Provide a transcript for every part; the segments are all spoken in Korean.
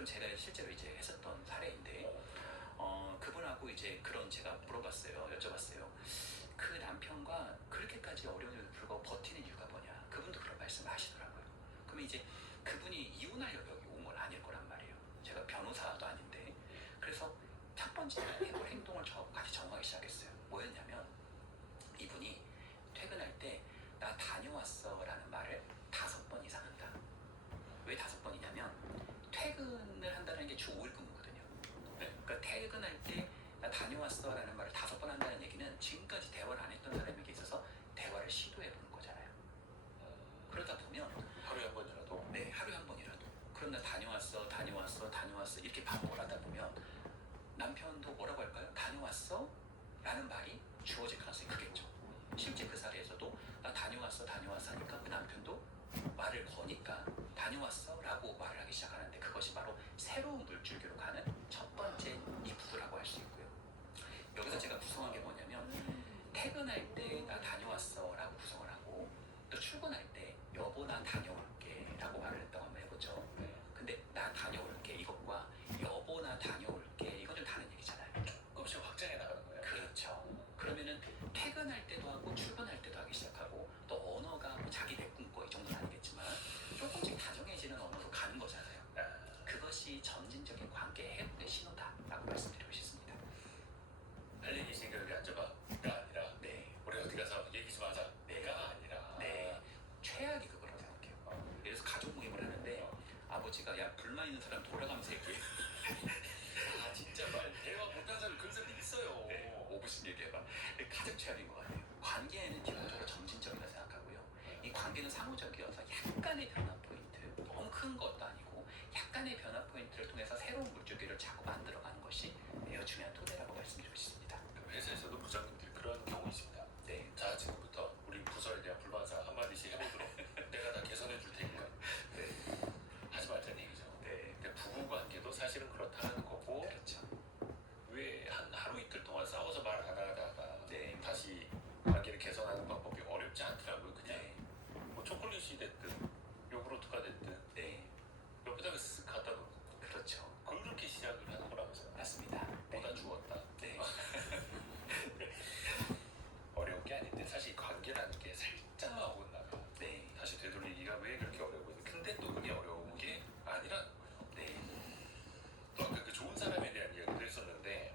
그럼 제가 실제로 이제 했었던 사례인데, 그분하고 이제 그런 제가 물어봤어요. 여쭤봤어요. 그 남편과 그렇게까지 어려움에도 불구하고 버티는 이유가 뭐냐. 그분도 그런 말씀을 하시더라고요. 그러면 이제 그분이 이혼하려고 여기 온 건 아닐 거란 말이에요. 제가 변호사도 아닌데. 그래서 첫 번째 해볼 행동을 저하고 같이 정하기 시작했어요. 뭐였냐면, 이분이 퇴근할 때 나 다녀왔어 라는 말을 5번 이상 한다. 왜 5번이냐면, 퇴근을 한다는 게 주 5일 근무거든요. 그러니까 퇴근할 때 나 다녀왔어 라는 말을 5번 한다는 얘기는 지금까지 대화를 안 했던 사람에게 있어서 대화를 시도해 보는 거잖아요. 그러다 보면 하루에 한 번이라도? 네, 하루에 한 번이라도. 그럼 나 다녀왔어 이렇게 반복을 하다 보면 남편도 뭐라고 할까요? 다녀왔어? 라는 말이 주어질 가능성이 크겠죠. 실제 그 사례에서도 나 다녀왔어 하니까 그 남편도 말을 거니까 다녀왔어 라고 말을 하기 시작하는데, 그것이 바로 새로운 물줄기로 가는 첫 번째 이프라고 할 수 있고요. 여기서 제가 구성한 게 뭐냐면, 퇴근할 때 나 다녀왔어 라고 구성을 하고, 또 출근할 때 여보 나 다녀올게 라고 말을 했다고 한번 해보죠. 근데 나 다녀올게 이것과 여보 나 다녀올게 이건 좀 다른 얘기잖아요. 조금씩 확장해 나가는 거예요. 그렇죠. 그러면은 퇴근할 때도 하고 출근할 때도 하기 시작하고, 또 언어가 뭐 자기 내 꿈꿔 이 정도는 아니겠지만 조금씩 다정해지는 언어로 가는 거잖아요. 그것이 점진적인 관계 회복의 신호다라고 말씀드리고 싶습니다. 할 얘기 있으니까 여기 앉아봐가 아니라 네. 우리 어디 가서 얘기 좀 하자가 아니라 네. 최악이 그거라고 생각해요. 그래서 가족 모임을 하는데 아버지가 야 불만 있는 사람 돌아가면서 얘기해. 아 진짜 말 대화 못하는 사람이 그런 사람이 있어요. 네, 5분씩 얘기해봐. 가장 최악인 것 같아요. 관계에는 기본적으로 점진적이라고 생각하고요. 이 관계는 상호적이어서 약간의 변화 포인트, 너무 큰 것도 아니고 약간의 변화 포인트를 통해서 새로운 물줄기를 자꾸 만들어가는 것이 매우 중요한 토대라고 말씀드리고 싶습니다. 회사에서도 부장님들이 그런 경우 있습니다. 네. 자 지금부터 우리 부서에 대한 불만사 한마디씩 해보도록 내가 다 개선해 줄 테니까 하지 말자는 얘기죠. 네. 근데 부부관계도 사실은 그렇다는 거고, 그렇죠. 왜 한 하루 이틀 동안 싸워서 말 안 하다가 네. 다시 관계를 개선하는 방법이 어렵지 않더라고요. 그냥 네. 뭐 초콜릿이 됐든 요구르트가 됐든 네. 옆에다가 쓱 갖다 놓고 그렇죠. 그렇게 시작을 하는 거라면서요. 맞습니다. 보다 주었다. 네. 어려운 게 아닌데 사실 관계라는 게 살짝만 어긋나가 네. 다시 되돌리기가 왜 그렇게 어려워 보이는데, 근데 또 그게 어려운 게 아니라는 거예요. 네. 또 아까 그 좋은 사람에 대한 이야기도 했었는데,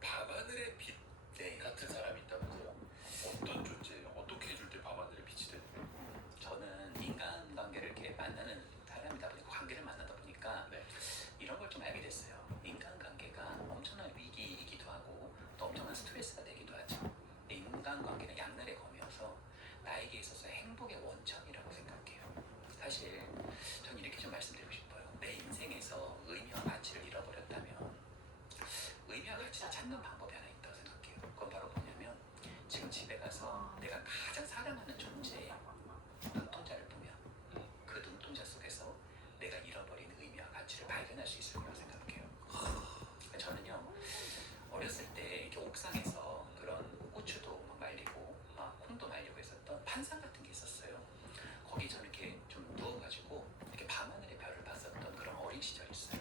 밤하늘의 빛 네. 같은 사람이 있다면서요. 어떤 존재예요? 어떻게 해줄 때 밤하늘의 빛이 되는 거예요? 저는 인간관계를 이렇게 만나는 사람이다 보니까, 관계를 만나다 보니까 네. 이런 걸 좀 알게 됐어요. 인간관계가 엄청난 위기이기도 하고 또 엄청난 스트레스가 되기도 하죠. 인간관계는 양날의 검이어서 나에게 있어서 행복의 원천이라고 생각해요. 사실 전 이렇게 좀 말씀드리고 싶어요. 내 인생에서 의미와 가치를 잃어버렸다면 의미와 가치를 찾는 방법이 하나 있다고 생각해요. 그건 바로 뭐냐면, 지금 집에 가서 내가 가장 사랑하는 존재의 눈동자를 보면 그 눈동자 속에서 내가 잃어버린 의미와 가치를 발견할 수 있을 거라고 생각해요. 저는요, 어렸을 때 이렇게 옥상에서 그런 고추도 막 말리고 콩도 말리고 했었던 판상 같은 게 있었어요. 거기 저는 이렇게 좀 누워가지고 이렇게 밤하늘의 별을 봤었던 그런 어린 시절이 있어요.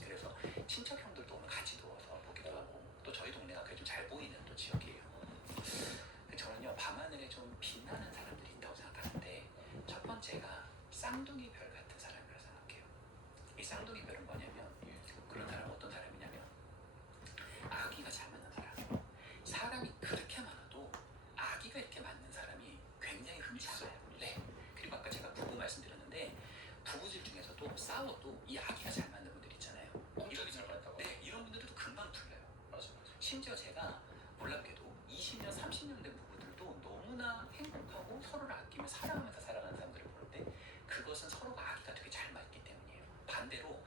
그래서 친척 형들도 오면 같이 누워서 보기도 하고, 또 저희 동네가 그래 좀 잘 보이는 또 지역이에요. 저는요, 밤하늘에 좀 빛나는 사람들이 있다고 생각하는데, 첫 번째가 쌍둥이 별 같은 사람이라고 생각해요. 이 쌍둥이 별은 뭐냐면, 그런 사람은 어떤 사람이냐면 아기가 잘 맞는 사람. 사람이 그렇게 많아도 아기가 이렇게 맞는 사람이 굉장히 흔치 않아요. 네. 그리고 아까 제가 부부 말씀드렸는데, 부부들 중에서도 싸워도 이 아기가 잘 맞는 분들 있잖아요. 공적이 잘 맞다고. 네, 이런 분들도 금방 풀려요. 맞아. 심지어 제가 놀랍게도 20년, 30년 된 부부들도 너무나 행복하고 서로를 아끼며 사랑하면서 살아가는 사람들을 보는데, 그것은 서로가 아기가 되게 잘 맞기 때문이에요. 반대로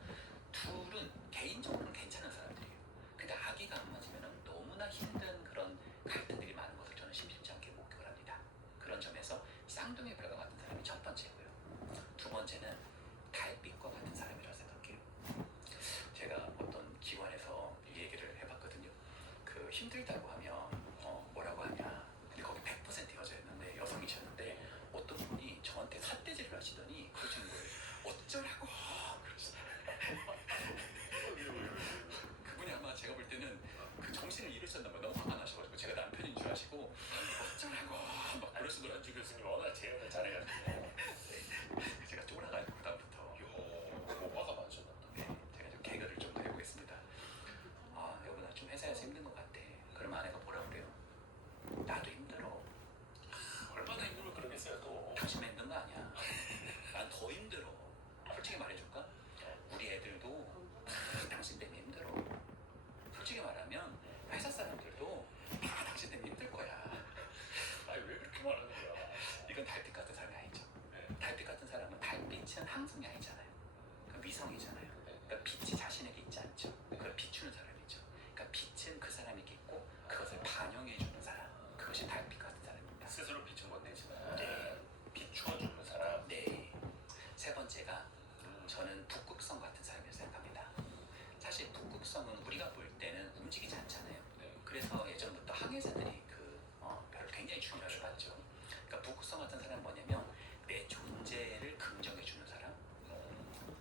둘은 개인적으로는 괜찮은 사람들이에요. 근데 아기가 안 맞으면 너무나 힘든 그런 갈등들이 많은 것을 저는 심심치 않게 목격을 합니다. 그런 점에서 쌍둥이 별과 같은 사람이 첫 번째고요. 두 번째는 달빛과 같은 사람이라고 생각해요. 제가 어떤 기관에서 이 얘기를 해봤거든요. 그 힘들다고 하면 뭐라고 하냐. 근데 거기 100% 여자였는데, 여성이셨는데 어떤 분이 저한테 삿대질을 하시더니 그러시는 거예요. 어쩌라고 그러시더라고요. 당신을 잃으셨나 봐요. 너무 화가 나셔가지고 제가 남편인 줄 아시고 어쩌라고 막 아니 그러시더라고요. 이현주 교수님 워낙 재연을 잘해가지고 제가 쫄아가지고 그다음부터 화가 많으셨나 보다. 네, 제가 좀 개그를 좀 더 해보겠습니다. 아 여보 나 좀 회사에서 힘든 것 같아. 그럼 아내가 뭐라 그래요? 나도 힘들어. 얼마나 힘들면 그러겠어요 또. 당신만 힘든 거 아니야. 난 더 힘들어. 솔직히 말해줄까? 우리 애들도 당신 때문에 힘들어. 솔직히 말하면 회사 사람들도 다 당신 때문에 힘들 거야. 아니 왜 그렇게 말하는 거야? 이건 달빛 같은 사람이 아니죠. 네. 달빛 같은 사람은 달빛은 항성이 아니잖아요. 그러니까 위성이잖아요. 그러니까 빛이 자신에게 있지 않죠. 그걸 비추는 사람이죠. 그러니까 빛은 그 사람에게 있고 그것을 반영해주는 사람. 그것이 달빛 같은 사람입니다. 스스로 빛은 못 내지만 네. 비추어주는 사람. 네. 세 번째가 저는 북극성 같은 사람이라고 생각합니다. 사실 북극성은 우리가 볼 때는 움직이지 않잖아요. 네. 그래서 예전부터 항해사들이 별로 굉장히 중요하게 봤죠. 그러니까 북극성 같은 사람은 뭐냐면 내 존재를 긍정해주는 사람.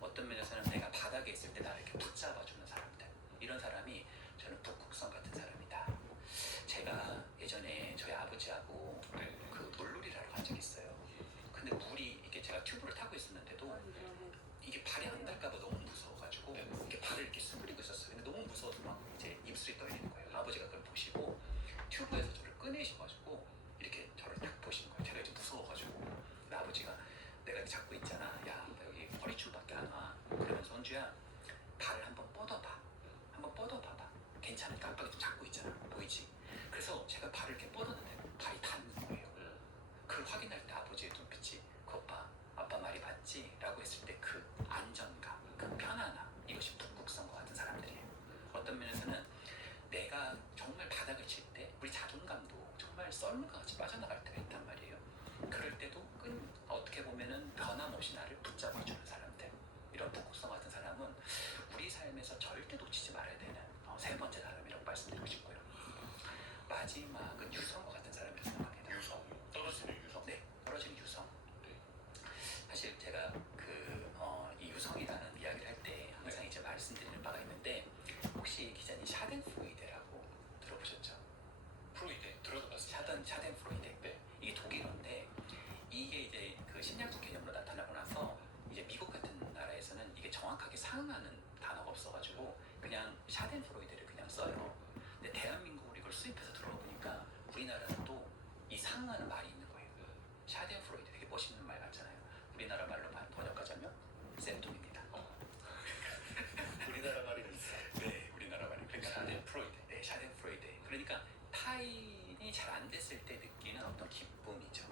어떤 면에서는 내가 바닥에 있을 때 나를 이렇게 붙잡아주는 사람들. 이런 사람이 저는 북극성 같은 사람이다. 제가 예전에 저희 아버지하고 그 물놀이를 하러 간 적이 있어요. 근데 물이 이게 제가 튜브를 타고 있었는데도 이게 발이 안 닿을까봐 너무 무서워가지고 이렇게 발을 이렇게 수그리고 있었어요. 근데 너무 무서워서 막 이제 입술이 떨리는 거예요. 아버지가 그걸 보시고 튜브에서 저를 꺼내셔가지고 이렇게 저를 딱 보시는 거예요. 제가 이제 무서워가지고. 근데 아버지가 내가 이렇게 잡고 있잖아. 야, 나 여기 허리춤밖에 안 와. 그러면서 원주야 발을 한번 뻗어봐. 한번 뻗어봐봐. 괜찮아. 깜빡이 좀 잡고 있잖아. 보이지? 그래서 제가 발을 이렇게 뻗었는데 발이 닿는 거예요. 그걸 확인할 때 아버지의 눈빛이 그것 봐. 아빠 말이 맞지? 라고 했을 때 그 안정감, 그 편안함, 이것이 북극성과 같은 사람들이에요. 어떤 면에서는 내가 정말 바닥을 칠 때 우리 자존감도 정말 썰물과 같이 빠져나갈 때가 있단 말이에요. 그럴 때도 어떻게 보면은 변함없이 나를 붙잡아주는 사람들. 이런 북극성 같은 사람은 우리 삶에서 절대 놓치지 말아야 되는 세 번째 사람이라고 말씀드리고 싶고요. 마지막은 유성과 같은 사람이라고 생각합니다. 유성. 떨어지는 유성. 네, 떨어지는 유성. 네. 사실 제가 이 유성이라는 이야기를 할 때 항상 이제 말씀드리는 바가 있는데 혹시 기자님 샤덴프로이데라고 들어보셨죠? 프로이데 들어봤어요. 샤덴프로이데. 네. 이게 독일어인데 이게 이제 그 심리학적 개념으로 나타나고 나서 이제 미국 같은 나라에서는 이게 정확하게 상응하는 단어가 없어가지고 그냥 샤덴프로이데를 그냥 써요. 근데 대한민국으로 이걸 수입해서 들어보니까 우리나라는 또 이 상응하는 말이 있는 거예요. 샤덴프로이데 되게 멋있는 말 같잖아요. 우리나라 말로 번역하자면 쌤통입니다. 우리나라 말이 있어. 네, 우리나라 말이. 그러니까 샤덴프로이데. 네, 샤덴프로이데. 그러니까 타인이 잘 안 됐을 때 느끼는 어떤 기쁨이죠.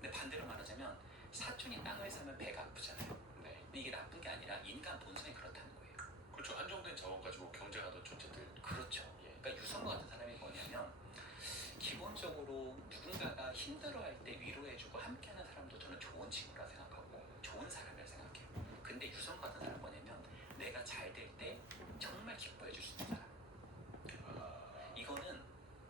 근데 반대로 말하자면 사촌이 땅을 사면 배가 아프잖아요. 네. 근데 이게 나쁜 게 아니라 인간 본성이 그렇다는 거예요. 그렇죠. 한정된 자원 가지고 경쟁하던 존재들. 그렇죠. 예. 그러니까 유성과 같은 사람이 뭐냐면 기본적으로 누군가가 힘들어할 때 위로해주고 함께하는 사람도 저는 좋은 친구라 생각하고 좋은 사람이라 생각해요. 근데 유성 같은 사람은 뭐냐면 내가 잘 될 때 정말 기뻐해줄 수 있는 사람. 이거는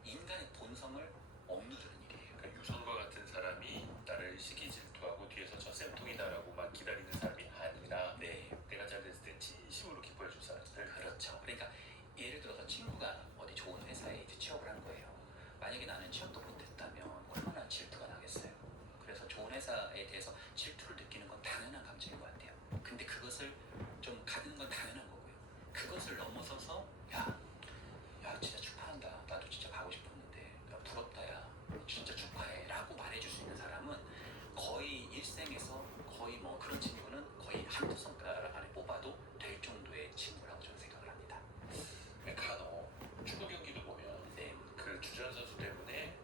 인간의 본성을 억누르는 일이에요. 그러니까 유성과 같은 사람이 나를 시기 질투하고 뒤에서 저 쌤통이다라고만 기다리는 사람이 아니라 네, 내가 잘 됐을 때 진심으로 기뻐해 줄 사람들. 그렇죠. 그러니까 예를 들어서 친구가 어디 좋은 회사에 이제 취업을 한 거예요. 만약에 나는 취업도 못했다면 얼마나 질투가 나겠어요. 그래서 좋은 회사에 대해서 질투를 느끼는 건 당연한 감정인 것 같아요. 근데 그것을 좀 가지는 건 당연한 거고요. 그것을 넘어서서 야 진짜 축하한다. 나도 진짜 가고 싶었는데 야, 부럽다 야. 진짜 축하해 라고 말해줄 수 있는 사람은 거의 일생에서 거의 뭐 그런 친구는 거의 한두 손가락 안에 뽑아도 될 정도의 친구라고 저는 생각을 합니다. 간혹 축구 경기도 보면 네, 그 주전 선수 때문에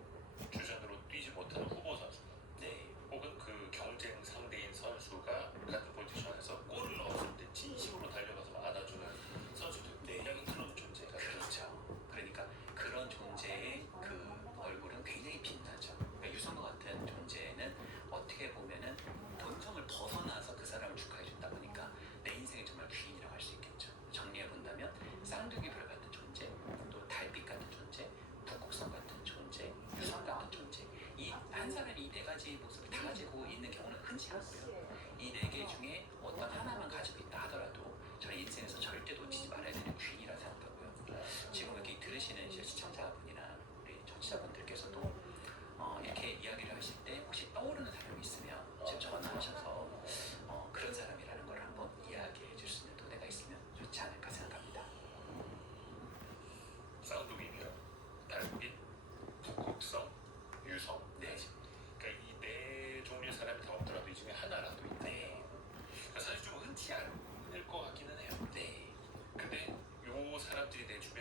주전으로 뛰지 못하는 후보 선수 네, 혹은 그 경쟁 상대인 선수가 같은 포지션에서 골을 넣었을 때 진심으로 달려가서 안아주는 선수도 있고 네. 그냥 그런 존재가 그렇죠. 그러니까 그런 존재의 그 얼굴은 굉장히 빛나죠. 그러니까 유성과 같은 존재는 어떻게 보면은 본성을 벗어나서 그 사람을 축하해준다 보니까 내 인생의 정말 귀인이라고 할 수 있겠죠. 정리해본다면 쌍둥이별 같은 존재, 또 달빛 같은 존재, 북극성 같은 존재, 유성 같은 존재, 이 한 사람이 이 네 가지 모습을 다 가지고 있는 경우는 흔치 않고요. 이 네 개 중에 어떤 하나만 가지고 있다 하더라도 저희 인생에서 절대 놓치지 말아야 되는 귀인이라 생각하고요. 지금 이렇게 들으시는 시청자 것들이 내